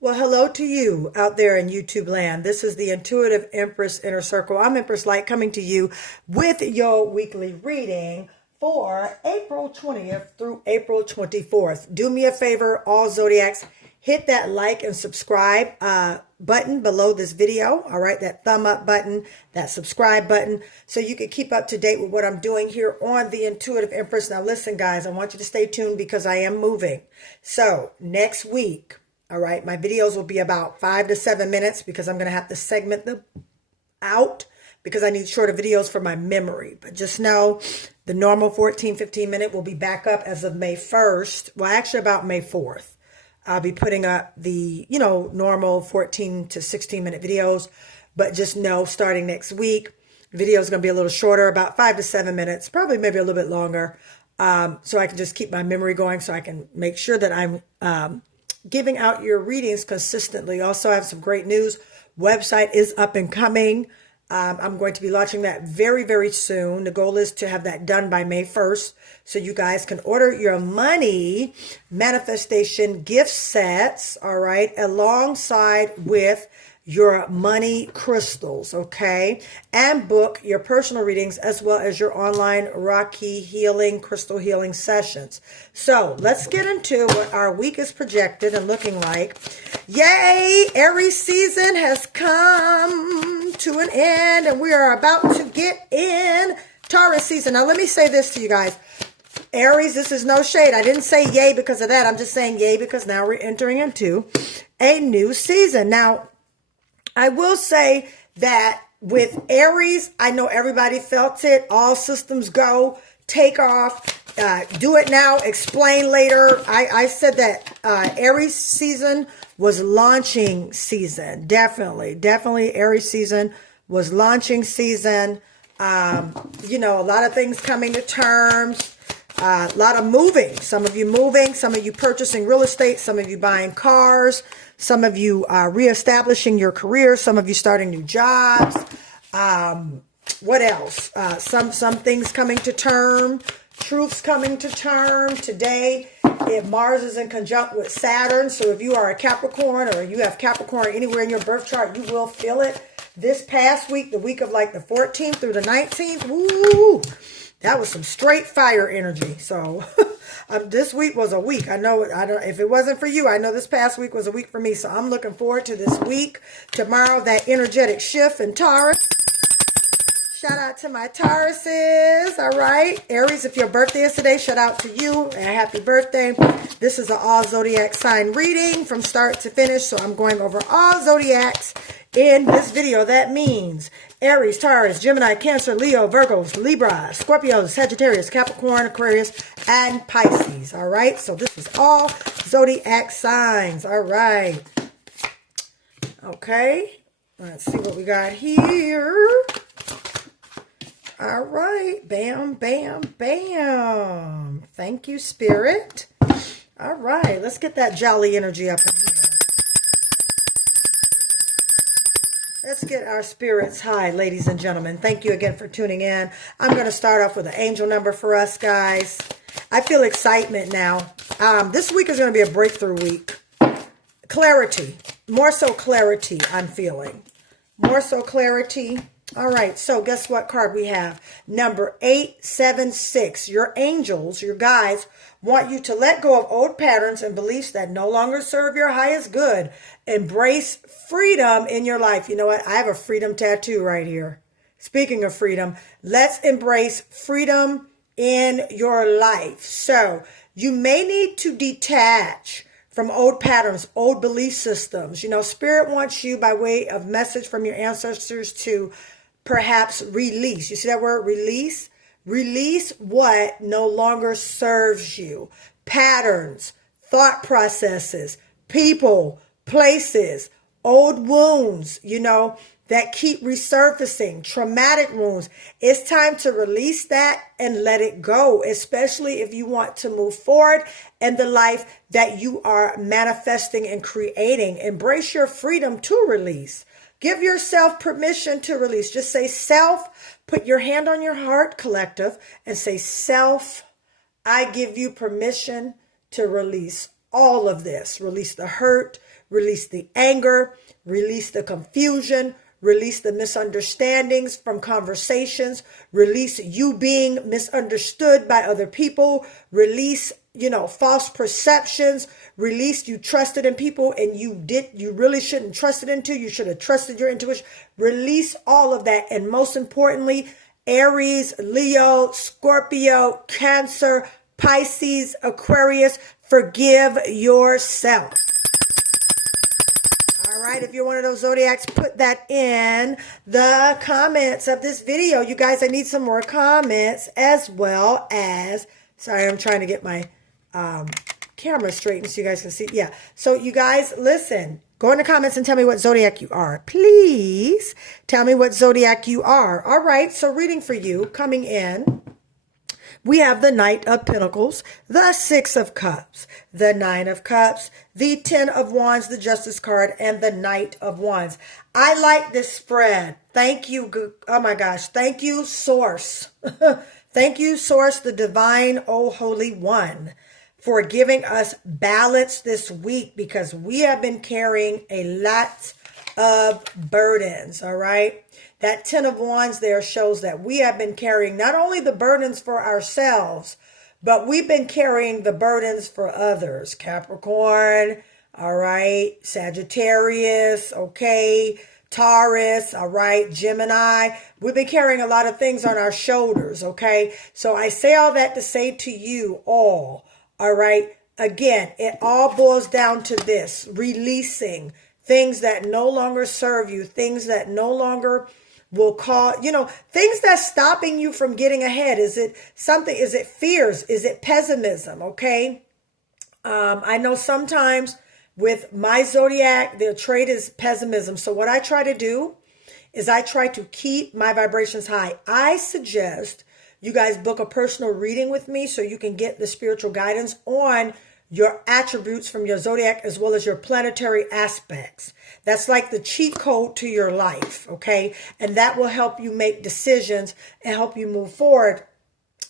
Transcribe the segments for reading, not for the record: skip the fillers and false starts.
Well, hello to you out there in YouTube land. This is the Intuitive Empress Inner Circle. I'm Empress Light coming to you with your weekly reading for April 20th through April 24th. Do me a favor, all Zodiacs, hit that like and subscribe button below this video. All right, that thumb up button, that subscribe button, so you can keep up to date with what I'm doing here on the Intuitive Empress. Now, listen, guys, I want you to stay tuned because I am moving. So next week, all right, my videos will be about 5 to 7 minutes because I'm going to have to segment them out because I need shorter videos for my memory. But just know the normal 14, 15 minute will be back up as of May 1st. Well, actually about May 4th. I'll be putting up the, normal 14 to 16 minute videos. But just know starting next week, the video is going to be a little shorter, about 5 to 7 minutes, probably maybe a little bit longer. So I can just keep my memory going so I can make sure that I'm giving out your readings consistently. Also, I have some great news. Website is up and coming. I'm going to be launching that very, very soon. The goal is to have that done by May 1st so you guys can order your money manifestation gift sets, all right, alongside with your money crystals, okay, and book your personal readings as well as your online Reiki healing, crystal healing sessions. So let's get into what our week is projected and looking like. Yay! Aries season has come to an end and we are about to get in Taurus season. Now let me say this to you guys. Aries, this is no shade. I didn't say yay because of that. I'm just saying yay because now we're entering into a new season. Now, I will say that with Aries, I know everybody felt it. All systems go, take off, do it now, explain later. I said that Aries season was launching season. Definitely Aries season was launching season. A lot of things coming to terms. A lot of moving. Some of you moving, some of you purchasing real estate, some of you buying cars, some of you reestablishing your career, some of you starting new jobs. What else? Some things coming to term, truths coming to term. Today, Mars is in conjunct with Saturn. So if you are a Capricorn or you have Capricorn anywhere in your birth chart, you will feel it. This past week, the week of like the 14th through the 19th, woo! That was some straight fire energy. So this week was a week. I don't. If it wasn't for you, I know this past week was a week for me. So I'm looking forward to this week. Tomorrow, that energetic shift in Taurus. Shout out to my Tauruses. All right. Aries, if your birthday is today, shout out to you and happy birthday. This is an all zodiac sign reading from start to finish. So I'm going over all zodiacs in this video. That means Aries, Taurus, Gemini, Cancer, Leo, Virgos, Libra, Scorpios, Sagittarius, Capricorn, Aquarius, and Pisces. All right. So this is all zodiac signs. All right. Okay. Let's see what we got here. All right. Bam, bam, bam. Thank you, Spirit. All right. Let's get that jolly energy up in here. Let's get our spirits high, ladies and gentlemen. Thank you again for tuning in. I'm going to start off with an angel number for us, guys. I feel excitement now. This week is going to be a breakthrough week. Clarity. More so clarity, I'm feeling. More so clarity. All right, so guess what card we have? Number 876. Your angels, your guides, want you to let go of old patterns and beliefs that no longer serve your highest good. Embrace freedom in your life. You know what? I have a freedom tattoo right here. Speaking of freedom, let's embrace freedom in your life. So you may need to detach from old patterns, old belief systems. Spirit wants you by way of message from your ancestors to perhaps release. You see that word, release? Release what no longer serves you. Patterns, thought processes, people, places, old wounds, that keep resurfacing, traumatic wounds. It's time to release that and let it go, especially if you want to move forward in the life that you are manifesting and creating. Embrace your freedom to release. Give yourself permission to release. Just say self, put your hand on your heart, collective, and say self, I give you permission to release all of this. Release the hurt, release the anger, release the confusion, release the misunderstandings from conversations, release you being misunderstood by other people, release, false perceptions, release you trusted in people and you really shouldn't trust it into, you should have trusted your intuition. Release all of that. And most importantly, Aries, Leo, Scorpio, Cancer, Pisces, Aquarius, forgive yourself. All right, if you're one of those zodiacs, put that in the comments of this video. You guys, I need some more comments as well as, sorry, I'm trying to get my camera straightened so you guys can see. Yeah, so you guys, listen, go in the comments and tell me what zodiac you are. Please tell me what zodiac you are. All right, so reading for you, coming in. We have the Knight of Pentacles, the Six of Cups, the Nine of Cups, the Ten of Wands, the Justice card, and the Knight of Wands. I like this spread. Thank you. Oh my gosh. Thank you, Source. Thank you, Source, the Divine, Oh Holy One, for giving us balance this week because we have been carrying a lot of burdens. All right. That Ten of Wands there shows that we have been carrying not only the burdens for ourselves, but we've been carrying the burdens for others. Capricorn, all right, Sagittarius, okay, Taurus, all right, Gemini. We've been carrying a lot of things on our shoulders, okay? So I say all that to say to you all right, again, it all boils down to this, releasing things that no longer serve you, things that no longer will cause, things that's stopping you from getting ahead. Is it something? Is it fears? Is it pessimism? Okay. I know sometimes with my zodiac, the trait is pessimism. So what I try to do is I try to keep my vibrations high. I suggest you guys book a personal reading with me so you can get the spiritual guidance on your attributes from your zodiac as well as your planetary aspects. That's like the cheat code to your life, okay? And that will help you make decisions and help you move forward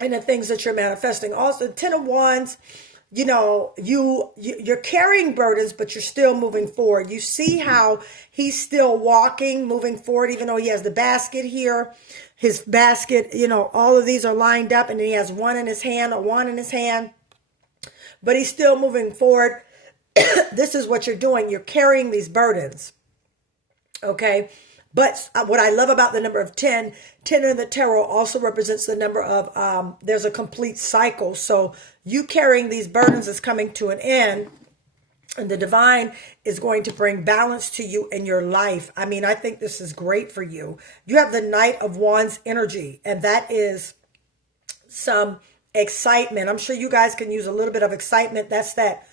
in the things that you're manifesting. Also, Ten of Wands, you're carrying burdens, but you're still moving forward. You see how he's still walking, moving forward, even though he has the basket here. His basket, all of these are lined up and he has one in his hand, a wand in his hand. But he's still moving forward. This is what you're doing. You're carrying these burdens. Okay. But what I love about the number of 10 in the tarot also represents the number of, there's a complete cycle. So you carrying these burdens is coming to an end. And the divine is going to bring balance to you in your life. I mean, I think this is great for you. You have the Knight of Wands energy, and that is some excitement. I'm sure you guys can use a little bit of excitement. That's that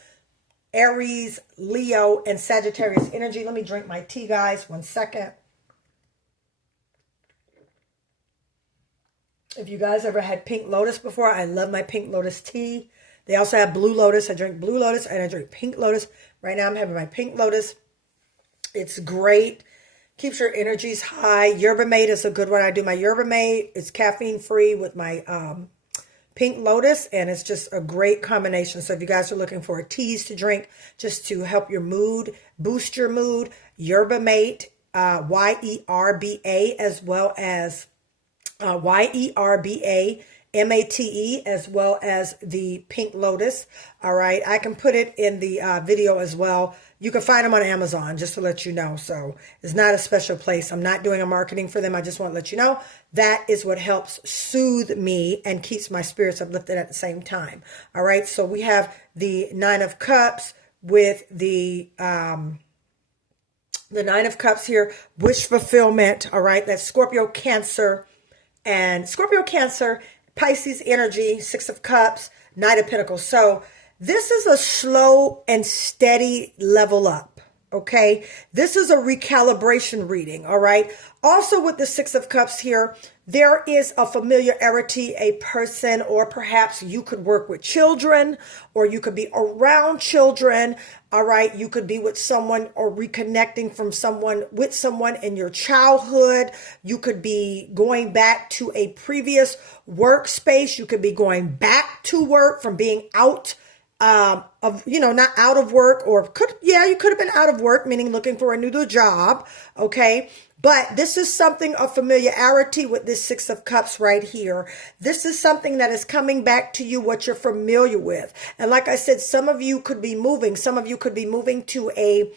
Aries, Leo, and Sagittarius energy. Let me drink my tea, guys. 1 second. If you guys ever had Pink Lotus before, I love my Pink Lotus tea. They also have Blue Lotus. I drink Blue Lotus and I drink Pink Lotus. Right now I'm having my Pink Lotus. It's great. Keeps your energies high. Yerba Mate is a good one. I do my Yerba Mate. It's caffeine free with my Pink Lotus, and it's just a great combination. So if you guys are looking for teas to drink just to help your mood, boost your mood, Yerba Mate, YERBA, as well as YERBA MATE, as well as the Pink Lotus. All right. I can put it in the video as well. You can find them on Amazon, just to let you know. So it's not a special place. I'm not doing a marketing for them. I just want to let you know that is what helps soothe me and keeps my spirits uplifted at the same time. All right. So we have the Nine of Cups with the Nine of Cups here, wish fulfillment. All right. That's Scorpio, Cancer, Pisces energy, Six of Cups, Knight of Pentacles. So this is a slow and steady level up, okay? This is a recalibration reading, all right? Also with the Six of Cups here, there is a familiarity, a person, or perhaps you could work with children, or you could be around children, all right? You could be with someone or reconnecting with someone in your childhood. You could be going back to a previous workspace. You could be going back to work from being out of, not out of work, or you could have been out of work, meaning looking for a new job. Okay. But this is something of familiarity with this Six of Cups right here. This is something that is coming back to you, what you're familiar with. And like I said, some of you could be moving. Some of you could be moving to a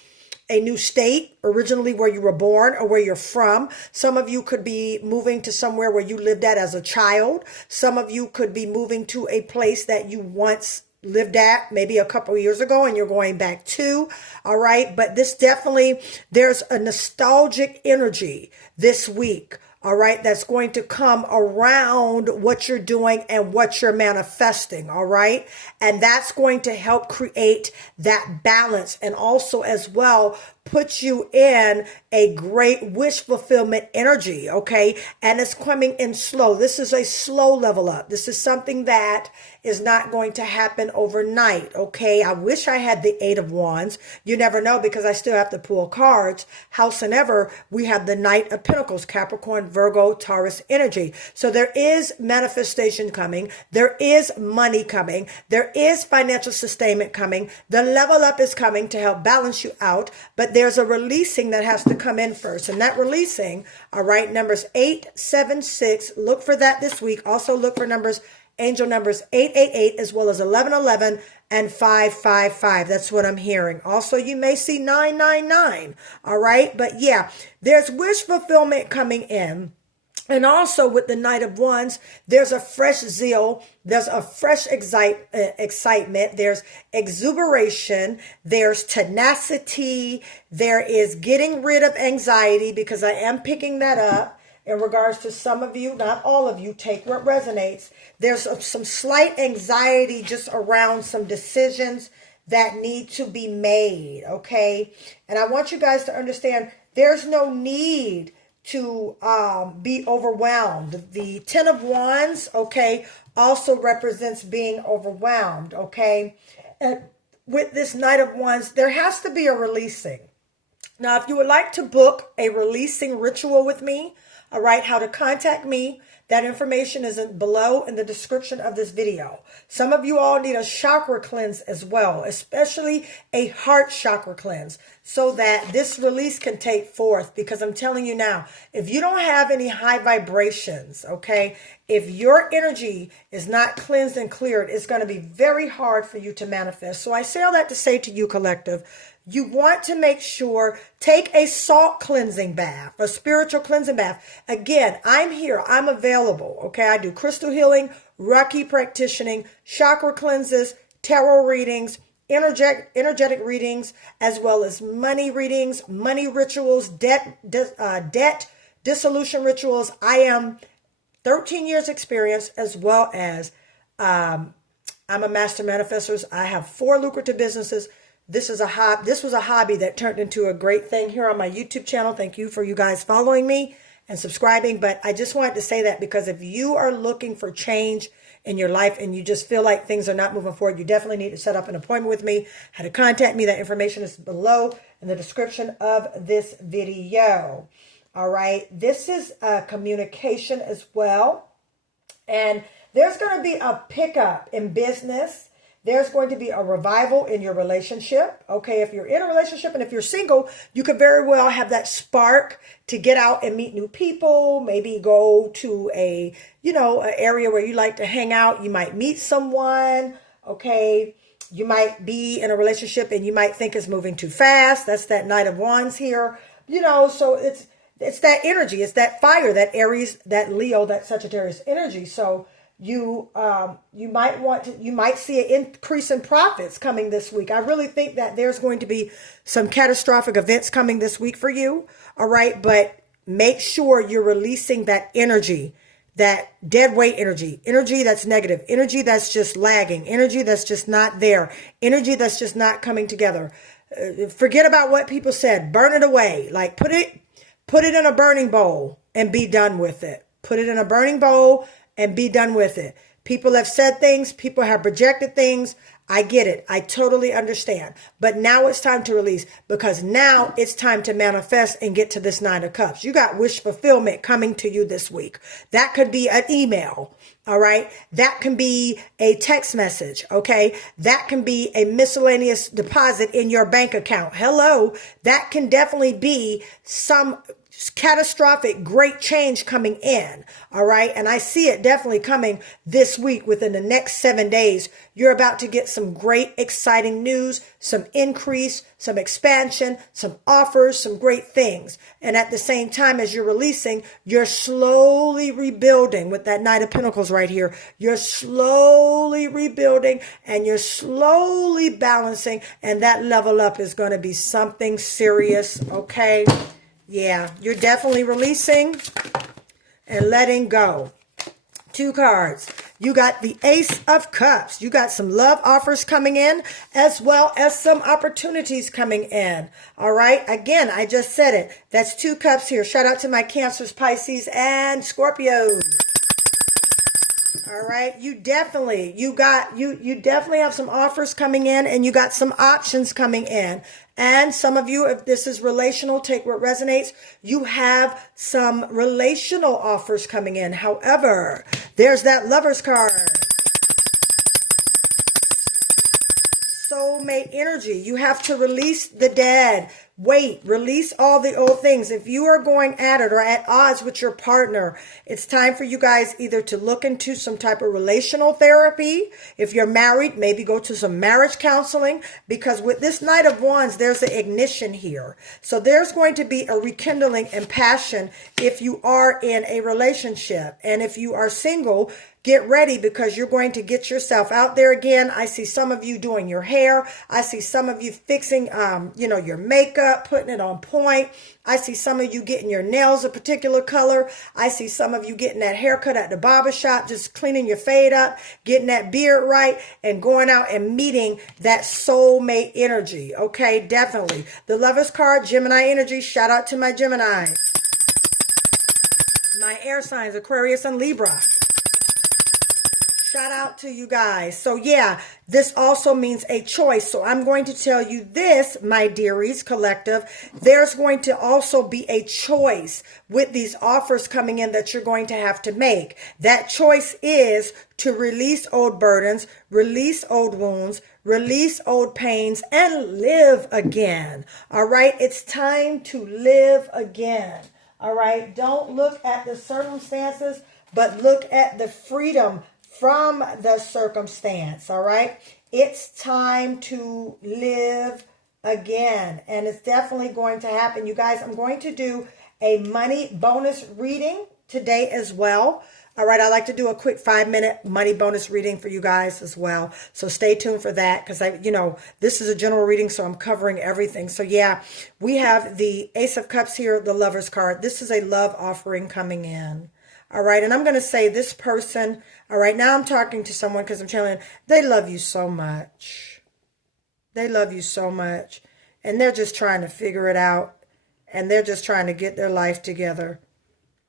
new state, originally where you were born or where you're from. Some of you could be moving to somewhere where you lived at as a child. Some of you could be moving to a place that you once lived at maybe a couple of years ago and you're going back to. All right. But this definitely, there's a nostalgic energy this week. All right. That's going to come around what you're doing and what you're manifesting. All right. And that's going to help create that balance, and also as well put you in a great wish fulfillment energy. Okay. And it's coming in slow. This is a slow level up. This is something that is not going to happen overnight. Okay. I wish I had the Eight of Wands. You never know, because I still have to pull cards. Howsoever, we have the Knight of Pentacles, Capricorn, Virgo, Taurus energy. So there is manifestation coming. There is money coming. There is financial sustainment coming. The level up is coming to help balance you out. But there's a releasing that has to come in first. And that releasing, all right, numbers 876. Look for that this week. Also look for angel numbers 888, as well as 1111 and 555. That's what I'm hearing. Also, you may see 999. All right. But yeah, there's wish fulfillment coming in. And also with the Knight of Wands, there's a fresh zeal. There's a fresh excitement. There's exuberation. There's tenacity. There is getting rid of anxiety, because I am picking that up in regards to some of you, not all of you. Take what resonates. There's some slight anxiety just around some decisions that need to be made. Okay. And I want you guys to understand there's no need to be overwhelmed. The Ten of Wands, okay, also represents being overwhelmed, okay? And with this Knight of Wands, there has to be a releasing. Now, if you would like to book a releasing ritual with me, all right, how to contact me, that information is below in the description of this video. Some of you all need a chakra cleanse as well, especially a heart chakra cleanse, so that this release can take forth. Because I'm telling you now, if you don't have any high vibrations, okay, if your energy is not cleansed and cleared, it's going to be very hard for you to manifest. So I say all that to say to you, collective, you want to make sure, take a salt cleansing bath, a spiritual cleansing bath. Again, I'm here. I'm available. Okay. I do crystal healing, Reiki practicing, chakra cleanses, tarot readings, energetic readings, as well as money readings, money rituals, debt dissolution rituals. I am 13 years experience, as well as I'm a master manifestor. I have 4 lucrative businesses. This was a hobby that turned into a great thing here on my YouTube channel. Thank you for you guys following me and subscribing. But I just wanted to say that, because if you are looking for change in your life and you just feel like things are not moving forward, you definitely need to set up an appointment with me. How to contact me, that information is below in the description of this video. All right. This is communication as well. And there's going to be a pickup in business. There's going to be a revival in your relationship. Okay, if you're in a relationship and if you're single, you could very well have that spark to get out and meet new people. Maybe go to an area where you like to hang out. You might meet someone. Okay, you might be in a relationship and you might think it's moving too fast. That's that Knight of Wands here. So it's that energy. It's that fire, that Aries, that Leo, that Sagittarius energy. So you might see an increase in profits coming this week. I really think that there's going to be some catastrophic events coming this week for you. All right. But make sure you're releasing that energy, that dead weight energy that's negative, energy that's just lagging, energy that's just not there, energy that's just not coming together. Forget about what people said. Burn it away. Like put it in a burning bowl and be done with it. Put it in a burning bowl and be done with it. People have said things. People have projected things. I get it. I totally understand. But now it's time to release, because now it's time to manifest and get to this Nine of Cups. You got wish fulfillment coming to you this week. That could be an email. All right. That can be a text message. Okay. That can be a miscellaneous deposit in your bank account. Hello. That can definitely be some catastrophic great change coming in. All right. And I see it definitely coming this week. Within the next 7 days, you're about to get some great, exciting news, some increase, some expansion, some offers, some great things. And at the same time, as you're releasing, you're slowly rebuilding with that Knight of Pentacles right here. You're slowly rebuilding and you're slowly balancing. And that level up is going to be something serious. Okay. Yeah, you're definitely releasing and letting go. 2 cards. You got the Ace of Cups. You got some love offers coming in, as well as some opportunities coming in. All right. Again, I just said it. That's 2 cups here. Shout out to my Cancers, Pisces, and Scorpios. All right. You definitely have some offers coming in, and you got some options coming in. And some of you, if this is relational, take what resonates. You have some relational offers coming in. However, there's that Lover's card. Soulmate energy. You have to release the dead. Wait, release all the old things. If you are going at it or at odds with your partner, it's time for you guys either to look into some type of relational therapy. If you're married, maybe go to some marriage counseling, because with this Knight of Wands, there's an ignition here. So there's going to be a rekindling and passion if you are in a relationship. And if you are single, get ready, because you're going to get yourself out there again. I see some of you doing your hair. I see some of you fixing, your makeup, putting it on point. I see some of you getting your nails a particular color. I see some of you getting that haircut at the barber shop, just cleaning your fade up, getting that beard right, and going out and meeting that soulmate energy. Okay, definitely. The Lover's card, Gemini energy. Shout out to my Gemini. My air signs, Aquarius and Libra. Shout out to you guys. So yeah, this also means a choice. So I'm going to tell you this, my dearies collective, there's going to also be a choice with these offers coming in that you're going to have to make. That choice is to release old burdens, release old wounds, release old pains, and live again. All right. It's time to live again. All right. Don't look at the circumstances, but look at the freedom from the circumstance. All right. It's time to live again. And it's definitely going to happen. You guys, I'm going to do a money bonus reading today as well. All right. I like to do a quick 5-minute money bonus reading for you guys as well. So stay tuned for that, because this is a general reading, so I'm covering everything. So yeah, we have the Ace of Cups here, the Lover's card. This is a love offering coming in. All right. And I'm going to say this person, all right, now I'm talking to someone because I'm telling them they love you so much. They love you so much. And they're just trying to figure it out. And they're just trying to get their life together.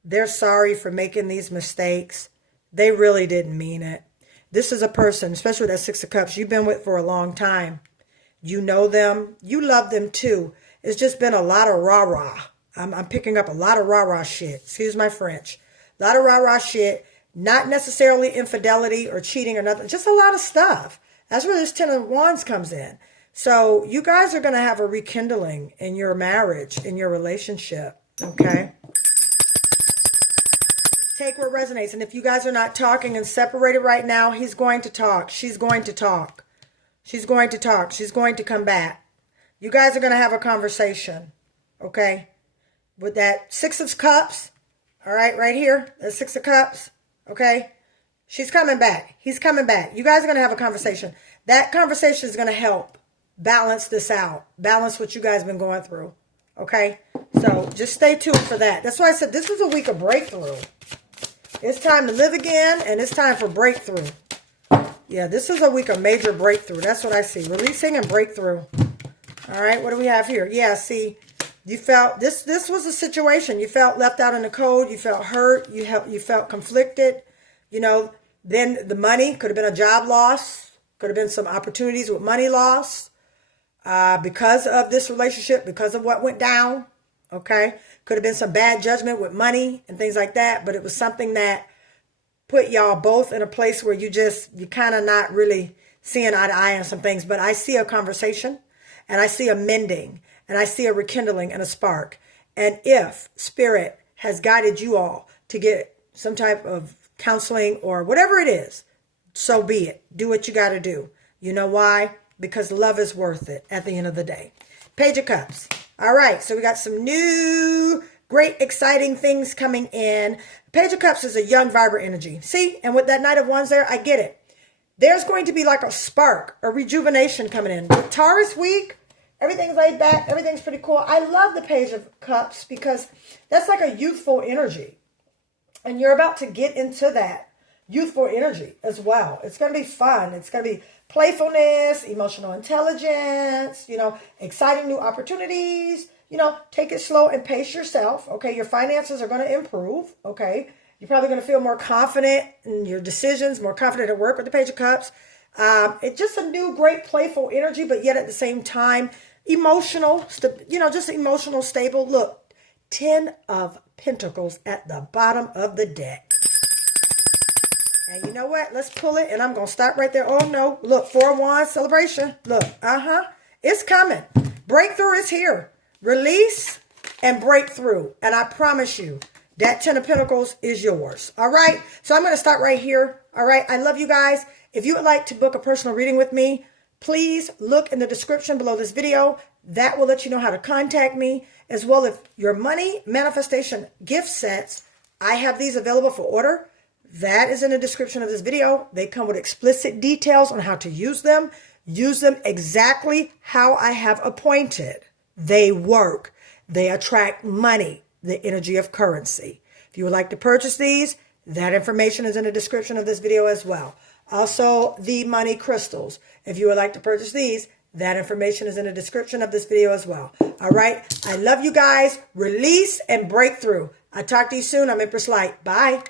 They're sorry for making these mistakes. They really didn't mean it. This is a person, especially with that 6 of Cups, you've been with for a long time. You know them. You love them too. It's just been a lot of rah-rah. I'm picking up a lot of rah-rah shit. Excuse my French. A lot of rah-rah shit, not necessarily infidelity or cheating or nothing, just a lot of stuff. That's where this 10 of Wands comes in. So you guys are going to have a rekindling in your marriage, in your relationship, okay? Take what resonates. And if you guys are not talking and separated right now, he's going to talk. She's going to talk. She's going to talk. She's going to come back. You guys are going to have a conversation, okay? With that 6 of Cups. All right, right here, the 6 of Cups, okay? She's coming back. He's coming back. You guys are going to have a conversation. That conversation is going to help balance this out, balance what you guys have been going through, okay? So just stay tuned for that. That's why I said this is a week of breakthrough. It's time to live again, and it's time for breakthrough. Yeah, this is a week of major breakthrough. That's what I see, releasing and breakthrough. All right, what do we have here? Yeah, see. You felt this was a situation. You felt left out in the cold. You felt hurt. You felt conflicted. Then the money could have been a job loss. Could have been some opportunities with money loss because of this relationship, because of what went down. Okay. Could have been some bad judgment with money and things like that. But it was something that put y'all both in a place where you kind of not really seeing eye to eye on some things. But I see a conversation, and I see a mending, and I see a rekindling and a spark. And if Spirit has guided you all to get some type of counseling or whatever it is, so be it. Do what you got to do. You know why? Because love is worth it at the end of the day. Page of Cups. All right, so we got some new, great, exciting things coming in. Page of Cups is a young, vibrant energy. See? And with that Knight of Wands there, I get it. There's going to be like a spark, a rejuvenation coming in. Taurus week, everything's laid back. Everything's pretty cool. I love the Page of Cups because that's like a youthful energy. And you're about to get into that youthful energy as well. It's going to be fun. It's going to be playfulness, emotional intelligence, exciting new opportunities. Take it slow and pace yourself. Okay. Your finances are going to improve. Okay. You're probably going to feel more confident in your decisions, more confident at work with the Page of Cups. It's just a new, great, playful energy, but yet at the same time, emotional, just emotional, stable. Look, 10 of Pentacles at the bottom of the deck. And you know what? Let's pull it, and I'm going to stop right there. Oh, no. Look, 4 of Wands celebration. Look, it's coming. Breakthrough is here. Release and breakthrough. And I promise you, that 10 of Pentacles is yours. All right? So I'm going to stop right here. All right? I love you guys. If you would like to book a personal reading with me, please look in the description below this video. That will let you know how to contact me. As well as your money manifestation gift sets, I have these available for order. That is in the description of this video. They come with explicit details on how to use them. Use them exactly how I have appointed. They work. They attract money, the energy of currency. If you would like to purchase these, that information is in the description of this video as well. Also, the money crystals. If you would like to purchase these, that information is in the description of this video as well. All right. I love you guys. Release and breakthrough. I'll talk to you soon. I'm Empress Light. Bye.